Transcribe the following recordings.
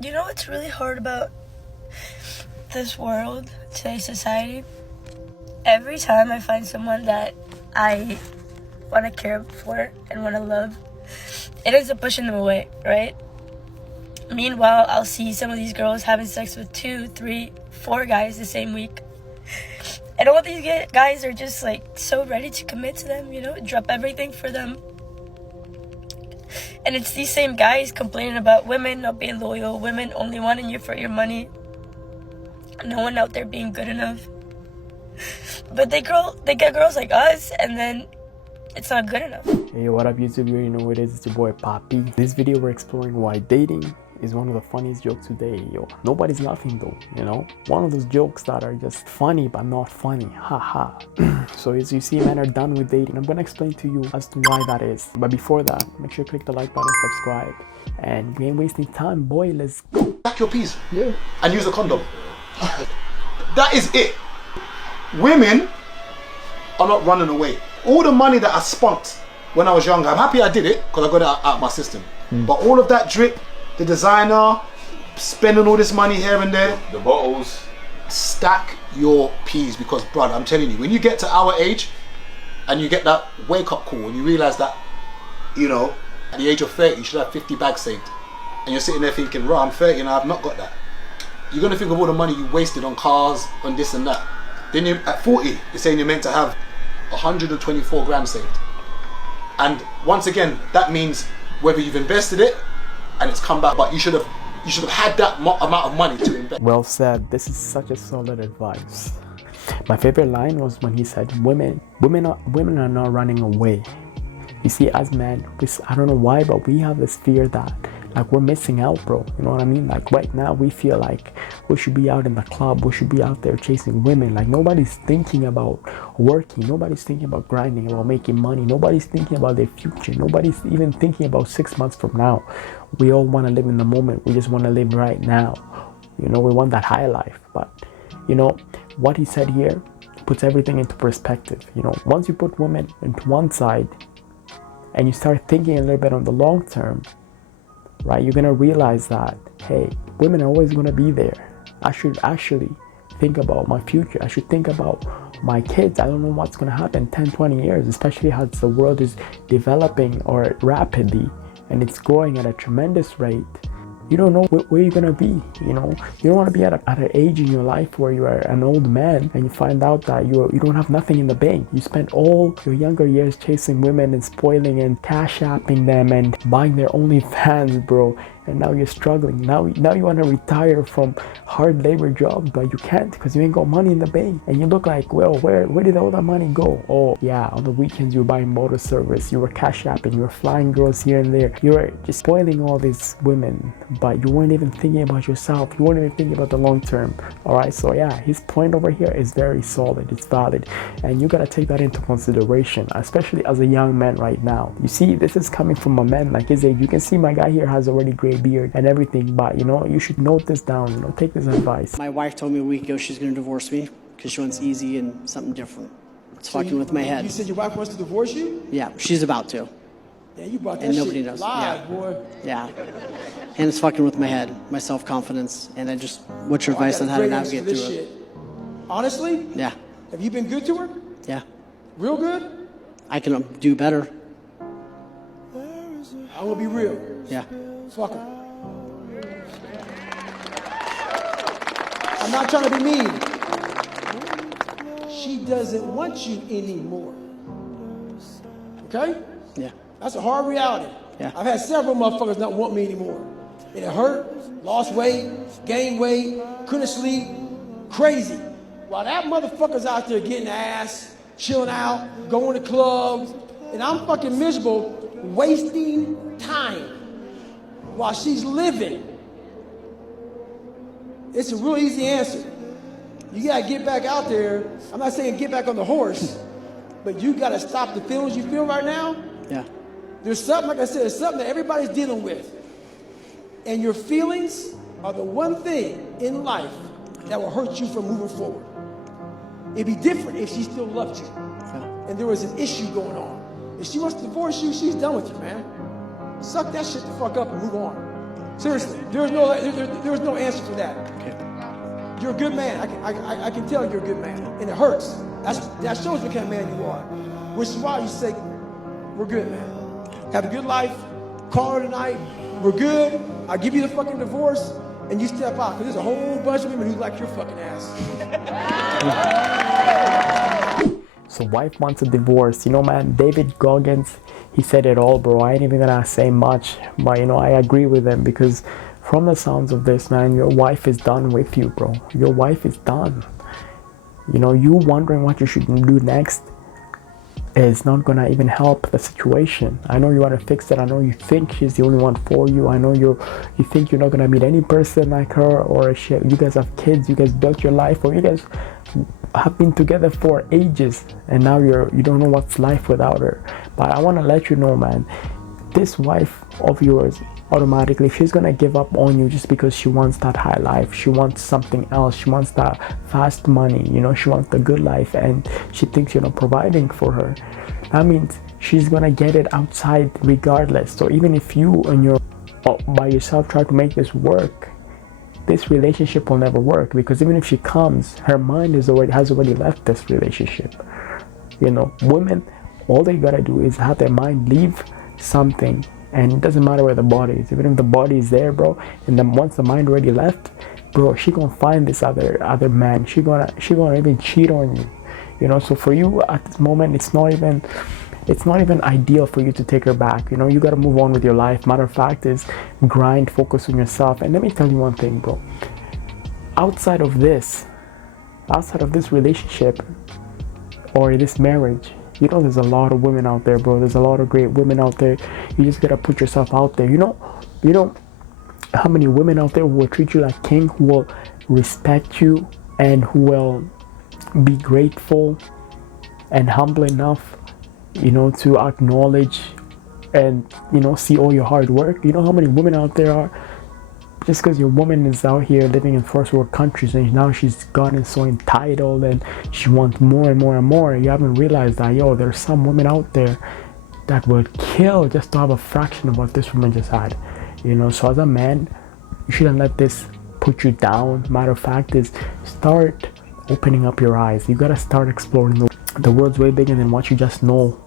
You know what's really hard about this world, today's society? Every time I find someone that I want to care for and want to love, it ends up pushing them away, right? Meanwhile, I'll see some of these girls having sex with 2, 3, 4 guys the same week. And all these guys are just like so ready to commit to them, you know, drop everything for them. And it's these same guys complaining about women not being loyal, women only wanting you for your money, no one out there being good enough. But they get girls like us, and then it's not good enough. Hey, what up YouTube? You already know who it is. It's your boy PAPI. This video we're exploring why dating is one of the funniest jokes today. Yo, nobody's laughing though, you know? One of those jokes that are just funny but not funny. Haha. So as you see, men are done with dating. I'm gonna explain to you as to why that is. But before that, make sure you click the like button, subscribe, and we ain't wasting time, boy. Let's go. Back your peas. Yeah. And use a condom. That is it. Women are not running away. All the money that I spent when I was younger, I'm happy I did it because I got it out of my system. But all of that drip, the designer, spending all this money here and there, the bottles, stack your peas, because brother, I'm telling you, when you get to our age and you get that wake up call and you realize that, you know, at the age of 30 you should have 50 bags saved, and you're sitting there thinking, right, I'm 30 and I've not got that. You're gonna think of all the money you wasted on cars, on this and that. Then you, at 40, you're saying you're meant to have 124 grams saved. And once again, that means whether you've invested it and it's come back, but you should have had that amount of money to invest. Well said. This is such a solid advice. My favorite line was when he said, women are not running away. You see, as men, I don't know why, but we have this fear that like we're missing out, bro. You know what I mean? Like right now we feel like we should be out in the club, we should be out there chasing women. Like nobody's thinking about working, nobody's thinking about grinding, about making money, nobody's thinking about their future, nobody's even thinking about 6 months from now. We all want to live in the moment. We just want to live right now. You know, we want that high life. But you know what he said here puts everything into perspective. You know, once you put women into one side and you start thinking a little bit on the long term, right, you're gonna realize that, hey, women are always gonna be there. I should actually think about my future. I should think about my kids. I don't know what's gonna happen 10, 20 years, especially as the world is developing or rapidly and it's growing at a tremendous rate. You don't know where you're gonna be, you know. You don't want to be at an age in your life where you are an old man and you find out that you don't have nothing in the bank. You spent all your younger years chasing women and spoiling and cash apping them and buying their OnlyFans, bro. And now you're struggling. Now you want to retire from hard labor jobs, but you can't because you ain't got money in the bank. And you look like, well, where did all that money go? Oh yeah, on the weekends you were buying motor service, you were cash apping, you were flying girls here and there. You were just spoiling all these women, but you weren't even thinking about yourself. You weren't even thinking about the long term. All right, so yeah, his point over here is very solid. It's valid, and you gotta take that into consideration, especially as a young man right now. You see, this is coming from a man like his age. You can see my guy here has already gray beard and everything, but you know, you should note this down, you know, take this advice. My wife told me a week ago she's going to divorce me because she wants easy and something different. It's fucking with my head. You said your wife wants to divorce you? Yeah, she's about to. Yeah, you brought that And shit nobody knows. live, Yeah. boy. Yeah. And it's fucking with my head, my self-confidence, and what's your advice on how to navigate through it? Honestly? Yeah. Have you been good to her? Yeah. Real good? I can do better. I'm gonna be real. Yeah. Fuck her. I'm not trying to be mean. She doesn't want you anymore. Okay? Yeah. That's a hard reality. Yeah. I've had several motherfuckers not want me anymore. And it hurt, lost weight, gained weight, couldn't sleep, crazy. While that motherfucker's out there getting ass, chilling out, going to clubs, and I'm fucking miserable, wasting time while she's living. It's a real easy answer. You gotta get back out there. I'm not saying get back on the horse, but you gotta stop the feelings you feel right now. Yeah. There's something, like I said, there's something that everybody's dealing with. And your feelings are the one thing in life that will hurt you from moving forward. It'd be different if she still loved you and there was an issue going on. If she wants to divorce you, she's done with you, man. Suck that shit the fuck up and move on. Seriously, there's no answer for that. You're a good man. I can tell you're a good man, and it hurts. That shows what kind of man you are. Which is why you say, we're good, man. Have a good life. Call her tonight. We're good. I give you the fucking divorce, and you step out. Because there's a whole bunch of women who like your fucking ass. So wife wants a divorce. You know, man, David Goggins, he said it all, bro. I ain't even gonna say much, but you know, I agree with him, because from the sounds of this, man, your wife is done with you, bro. Your wife is done. You know, you wondering what you should do next is not gonna even help the situation. I know you want to fix it. I know you think she's the only one for you. I know you think you're not gonna meet any person like her, or you guys have kids, you guys built your life, or you guys have been together for ages, and now you don't know what's life without her. But I want to let you know, man, this wife of yours, automatically she's gonna give up on you just because she wants that high life. She wants something else. She wants that fast money, you know. She wants the good life, and she thinks you're not providing for her. That means she's gonna get it outside regardless. So even if you and you're by yourself try to make this work, this relationship will never work, because even if she comes, her mind has already left this relationship. You know, women, all they gotta do is have their mind leave something, and it doesn't matter where the body is. Even if the body is there, bro, and then once the mind already left, bro, she gonna find this other man. She gonna even cheat on you. You know, so for you at this moment, it's not even ideal for you to take her back. You know, you got to move on with your life. Matter of fact is grind, focus on yourself. And let me tell you one thing, bro. Outside of this relationship or this marriage, you know, there's a lot of women out there, bro. There's a lot of great women out there. You just got to put yourself out there. You know how many women out there who will treat you like king, who will respect you, and who will be grateful and humble enough, you know, to acknowledge and, you know, see all your hard work. You know how many women out there are, just because your woman is out here living in first world countries and now she's gotten so entitled and she wants more and more and more, you haven't realized that, yo, there's some women out there that would kill just to have a fraction of what this woman just had. You know, so as a man, you shouldn't let this put you down. Matter of fact is, start opening up your eyes. You gotta start exploring the world's way bigger than what you just know.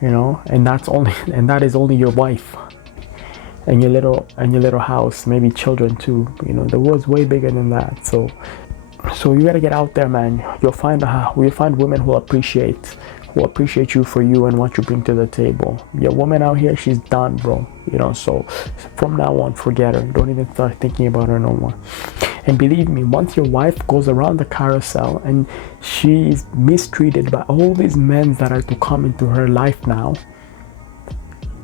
You know, and that is only your wife and your little house, maybe children too. You know, the world's way bigger than that. So you gotta get out there, man. You'll find women who appreciate you for you and what you bring to the table. Your woman out here, she's done, bro. You know, so from now on, forget her. Don't even start thinking about her no more. And believe me, once your wife goes around the carousel and she's mistreated by all these men that are to come into her life now,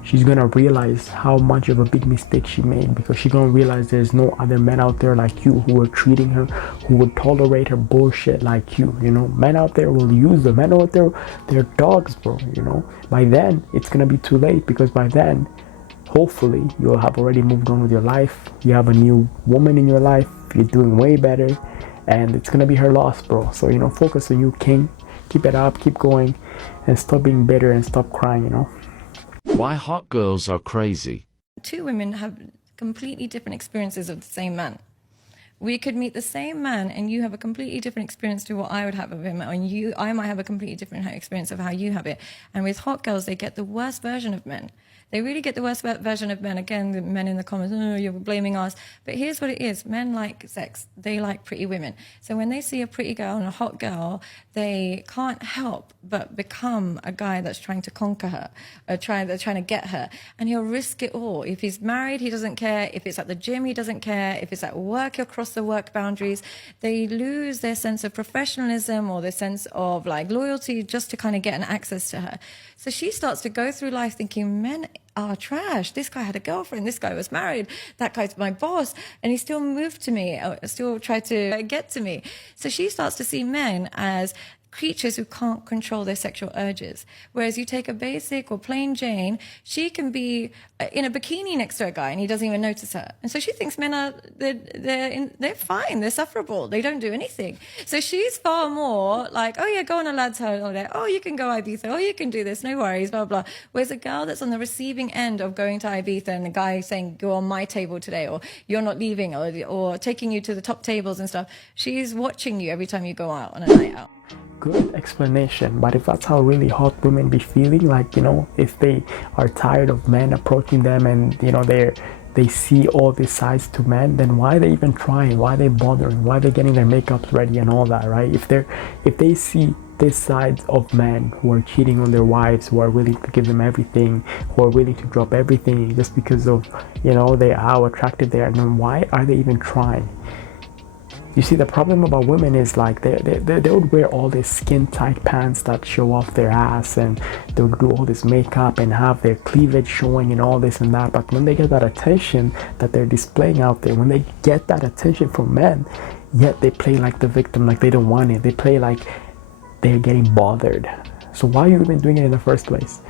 she's gonna realize how much of a big mistake she made, because she's gonna realize there's no other men out there like you who are treating her, who would tolerate her bullshit like you. You know, men out there will use them. Men out there, they're dogs, bro. You know, by then it's gonna be too late, because by then, hopefully, you'll have already moved on with your life. You have a new woman in your life. You're doing way better, and it's gonna be her loss, bro. So, you know, focus on you, king. Keep it up, keep going, and stop being bitter and stop crying. You know. Why hot girls are crazy. Two women have completely different experiences of the same man. We could meet the same man and you have a completely different experience to what I would have of him, and I might have a completely different experience of how you have it. And with hot girls, they get the worst version of men. They really get the worst version of men. Again, the men in the comments, oh, you're blaming us. But here's what it is. Men like sex. They like pretty women. So when they see a pretty girl and a hot girl, they can't help but become a guy that's trying to conquer her, they're trying to get her. And he'll risk it all. If he's married, he doesn't care. If it's at the gym, he doesn't care. If it's at work, he'll cross the work boundaries. They lose their sense of professionalism or their sense of like loyalty just to kind of get an access to her. So she starts to go through life thinking, men are trash. This guy had a girlfriend. This guy was married. That guy's my boss. And he still moved to me, still tried to get to me. So she starts to see men as creatures who can't control their sexual urges. Whereas you take a basic or plain Jane, she can be in a bikini next to a guy and he doesn't even notice her. And so she thinks men are, they're fine, they're sufferable, they don't do anything. So she's far more like, oh yeah, go on a lad's holiday, oh you can go Ibiza, oh you can do this, no worries, blah, blah. Whereas a girl that's on the receiving end of going to Ibiza and the guy saying, go on my table today, or you're not leaving, or taking you to the top tables and stuff, she's watching you every time you go out on a night out. Good explanation, but if that's how really hot women be feeling, like, you know, if they are tired of men approaching them and, you know, they see all these sides to men, then why are they even trying? Why are they bothering? Why are they getting their makeup ready and all that, right? If they see this side of men who are cheating on their wives, who are willing to give them everything, who are willing to drop everything just because of, you know, how attractive they are, then why are they even trying? You see, the problem about women is like they would wear all these skin tight pants that show off their ass, and they would do all this makeup and have their cleavage showing and all this and that. But when they get that attention that they're displaying out there, when they get that attention from men, yet they play like the victim, like they don't want it. They play like they're getting bothered. So why are you even doing it in the first place?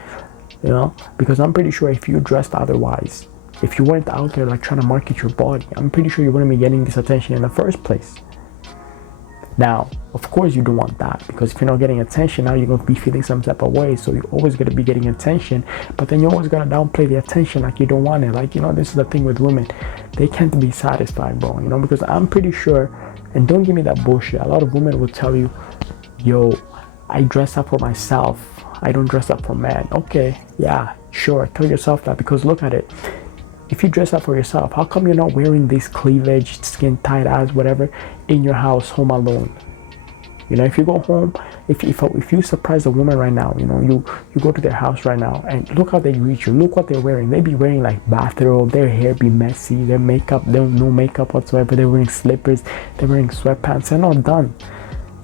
You know, because I'm pretty sure if you dressed otherwise, if you weren't out there like trying to market your body, I'm pretty sure you wouldn't be getting this attention in the first place. Now, of course you don't want that, because if you're not getting attention, now you're going to be feeling some type of way. So you're always going to be getting attention, but then you're always going to downplay the attention like you don't want it. Like, you know, this is the thing with women. They can't be satisfied, bro, you know, because I'm pretty sure, and don't give me that bullshit, a lot of women will tell you, yo, I dress up for myself, I don't dress up for men. Okay, yeah, sure, tell yourself that, because look at it. If you dress up for yourself, how come you're not wearing these cleavage, skin tight ass, whatever, in your house, home alone? You know, if you go home, if you surprise a woman right now, you know, you go to their house right now and look how they greet you. Look what they're wearing. They be wearing like bathrobe, their hair be messy, their makeup, no makeup whatsoever. They're wearing slippers, they're wearing sweatpants. They're not done.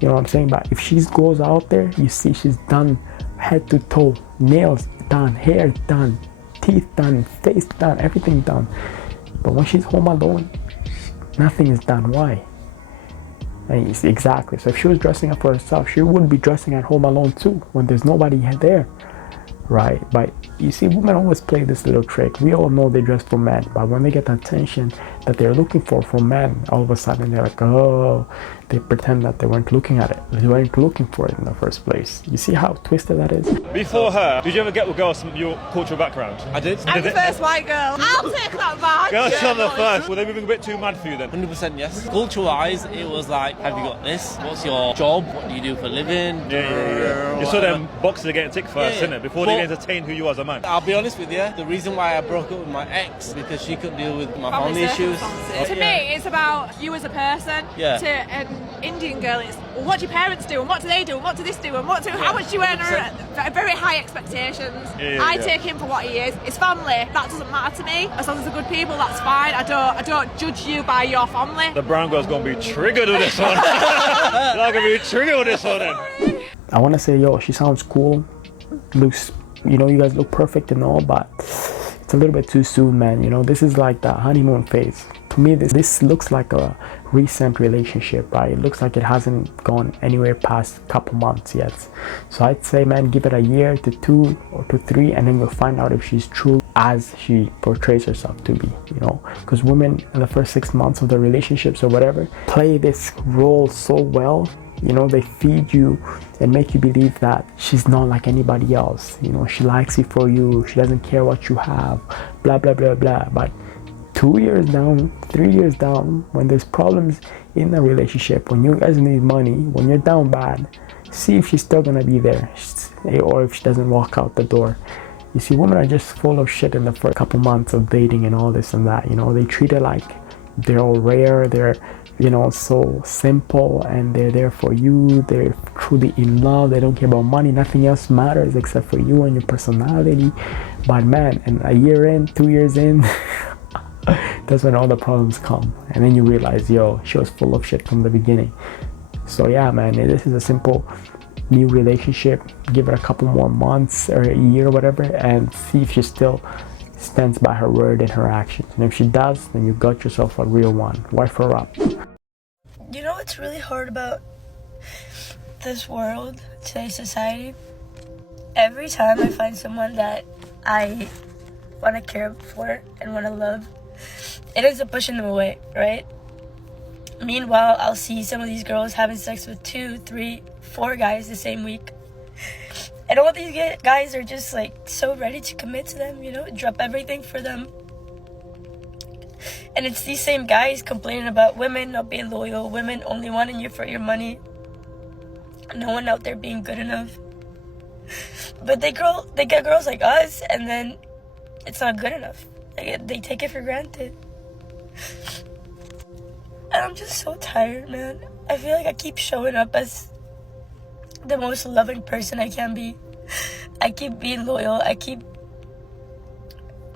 You know what I'm saying? But if she goes out there, you see she's done head to toe, nails done, hair done, teeth done, face done, everything done. But when she's home alone, nothing is done. Why? And you see, exactly. So if she was dressing up for herself, she would be dressing at home alone too, when there's nobody there, right? But you see, women always play this little trick. We all know they dress for men, but when they get the attention that they're looking for from men, all of a sudden they're like, oh, they pretend that they weren't looking at it. They weren't looking for it in the first place. You see how twisted that is? Before her, did you ever get with girls from your cultural background? I did. I'm the first white girl. I'll take that back. Girls from the first. Were they moving a bit too mad for you then? 100% yes. Culture-wise, it was like, have you got this? What's your job? What do you do for a living? Yeah. You saw them boxes are getting ticked first, Yeah. innit? Before they entertain who you are as a man. I'll be honest with you, the reason why I broke up with my ex, because she couldn't deal with my family issues. To me, it's about you as a person. Yeah. To an Indian girl, it's, well, what do your parents do, and what do they do, and what do this do, and what do, how much do you earn, very high expectations. I take him for what he is. His family, that doesn't matter to me. As long as they're good people, that's fine. I don't judge you by your family. The brown girl's gonna be triggered with this one. They're not gonna be triggered with this one then. I want to say, yo, she sounds cool, looks, you know, you guys look perfect and all, but it's a little bit too soon, man. You know, this is like the honeymoon phase. To me, this looks like a recent relationship, right? It looks like it hasn't gone anywhere past a couple months yet. So I'd say, man, give it a year to 2 or to 3, and then you'll find out if she's true as she portrays herself to be, you know, because women in the first 6 months of the relationships or whatever play this role so well. You know, they feed you and make you believe that she's not like anybody else. You know, she likes you for you. She doesn't care what you have, blah, blah, blah, blah. But 2 years down, 3 years down, when there's problems in the relationship, when you guys need money, when you're down bad, see if she's still gonna be there, or if she doesn't walk out the door. You see, women are just full of shit in the first couple months of dating and all this and that. You know, they treat it like they're all rare, they're, you know, so simple, and they're there for you. They're truly in love. They don't care about money. Nothing else matters except for you and your personality. But man, and a year in, 2 years in, that's when all the problems come. And then you realize, yo, she was full of shit from the beginning. So yeah, man, this is a simple new relationship. Give it a couple more months or a year or whatever, and see if she still stands by her word and her actions. And if she does, then you got yourself a real one. Wife her up. You know what's really hard about this world, today's society, every time I find someone that I want to care for and want to love, it ends up pushing them away, right? Meanwhile, I'll see some of these girls having sex with 2, 3, 4 guys the same week. And all these guys are just like so ready to commit to them, you know, drop everything for them. And it's these same guys complaining about women not being loyal, women only wanting you for your money, no one out there being good enough. But they get girls like us, and then it's not good enough. They take it for granted. And I'm just so tired, man. I feel like I keep showing up as the most loving person I can be. I keep being loyal. I keep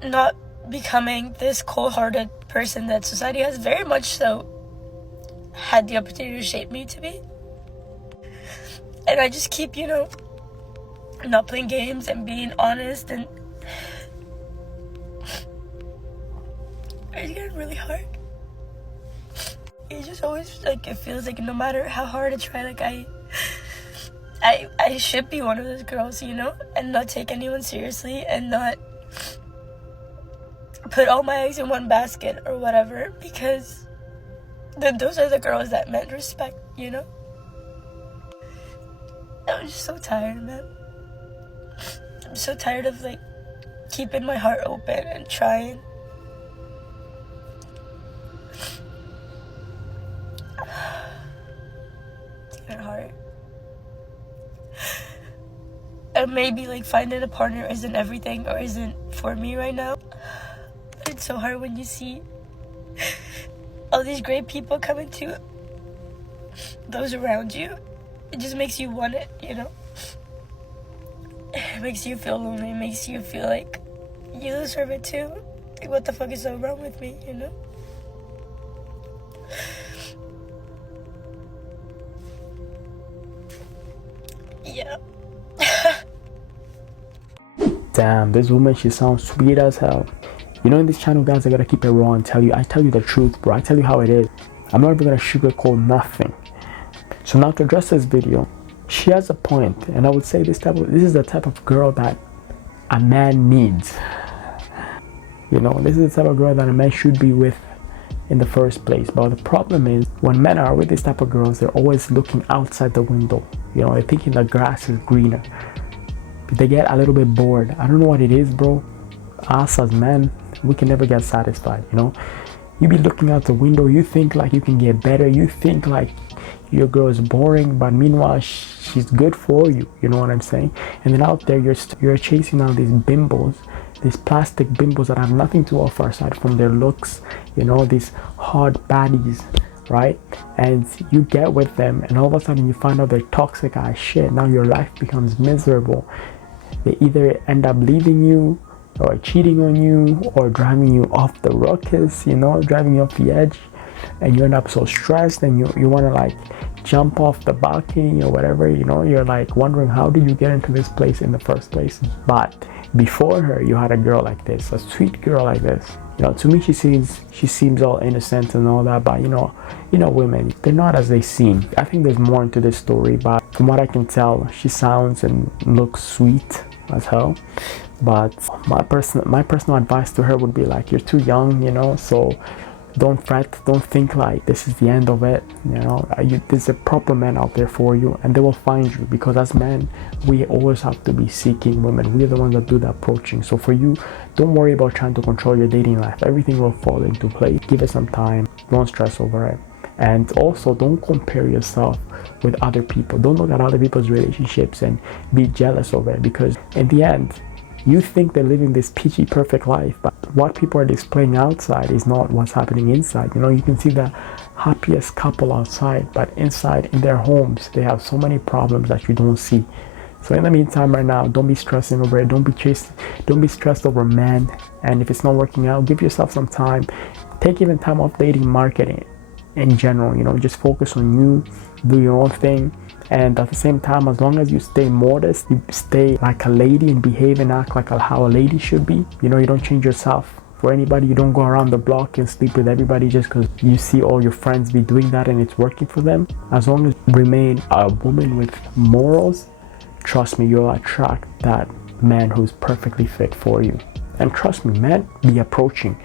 not becoming this cold-hearted person that society has very much so had the opportunity to shape me to be. And I just keep, you know, not playing games and being honest, and it's getting really hard. It just always, like, it feels like no matter how hard I try, like, I should be one of those girls, you know, and not take anyone seriously and not put all my eggs in one basket or whatever, because those are the girls that meant respect, you know. I'm just so tired, man. I'm so tired of, like, keeping my heart open and trying. It's getting hard. And maybe, like, finding a partner isn't everything or isn't for me right now. But it's so hard when you see all these great people coming to those around you. It just makes you want it, you know? It makes you feel lonely. It makes you feel like you deserve it too. Like, what the fuck is so wrong with me, you know? Yeah. Damn, this woman, she sounds sweet as hell. You know, in this channel, guys, I gotta keep it raw and I tell you the truth, bro. I tell you how it is. I'm not even gonna sugarcoat nothing. So now to address this video, she has a point, and I would say this is the type of girl that a man needs. You know, this is the type of girl that a man should be with in the first place. But the problem is, when men are with this type of girls, they're always looking outside the window. You know, they're thinking the grass is greener. They get a little bit bored. I don't know what it is, bro. Us as men, we can never get satisfied, you know. You be looking out the window, you think like you can get better, you think like your girl is boring, but meanwhile she's good for you, you know what I'm saying? And then out there you're chasing out these bimbos, these plastic bimbos that have nothing to offer aside from their looks, you know, these hard baddies, right? And you get with them, and all of a sudden you find out they're toxic as shit. Now your life becomes miserable. They either end up leaving you, or cheating on you, or driving you off the ruckus, you know, driving you off the edge, and you end up so stressed, and you want to like jump off the balcony or whatever, you know. You're like wondering, how did you get into this place in the first place? But before her, you had a girl like this, a sweet girl like this. You know, to me, she seems all innocent and all that, but you know, women, they're not as they seem. I think there's more into this story, but from what I can tell, she sounds and looks sweet as hell. But my personal advice to her would be like, you're too young, you know, so don't fret, don't think like this is the end of it, you know. There's a proper man out there for you, and they will find you, because as men, we always have to be seeking women. We're the ones that do the approaching. So for you, don't worry about trying to control your dating life. Everything will fall into place. Give it some time, don't stress over it. And also, don't compare yourself with other people. Don't look at other people's relationships and be jealous of it, because in the end, you think they're living this peachy perfect life, but what people are displaying outside is not what's happening inside. You know, you can see the happiest couple outside, but inside in their homes, they have so many problems that you don't see. So in the meantime, right now, don't be stressing over it. Don't be stressed over men. And if it's not working out, give yourself some time. Take even time off dating marketing in general. You know, just focus on you, do your own thing. And at the same time, as long as you stay modest, you stay like a lady and behave and act like how a lady should be, you know, you don't change yourself For anybody, you don't go around the block and sleep with everybody just because you see all your friends be doing that and it's working for them. As long as you remain a woman with morals, trust me, you'll attract that man who's perfectly fit for you. And trust me, men be approaching.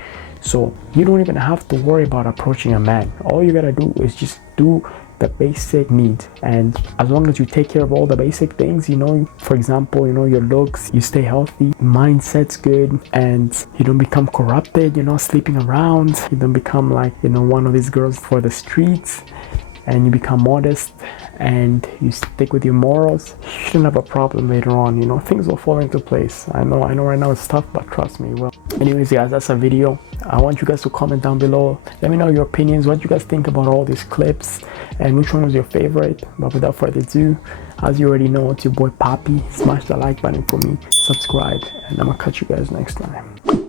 So you don't even have to worry about approaching a man. All you gotta do is just do the basic needs, and as long as you take care of all the basic things, you know, for example, you know, your looks, you stay healthy, mindset's good, and you don't become corrupted, you know, sleeping around, you don't become like, you know, one of these girls for the streets, and you become modest and you stick with your morals, you shouldn't have a problem later on. You know, things will fall into place. I know right now it's tough, but trust me, well. Anyways guys, that's a video. I want you guys to comment down below, let me know your opinions, what you guys think about all these clips and which one was your favorite. But without further ado, as you already know, it's your boy PAPI. Smash the like button for me, subscribe, and I'm gonna catch you guys next time.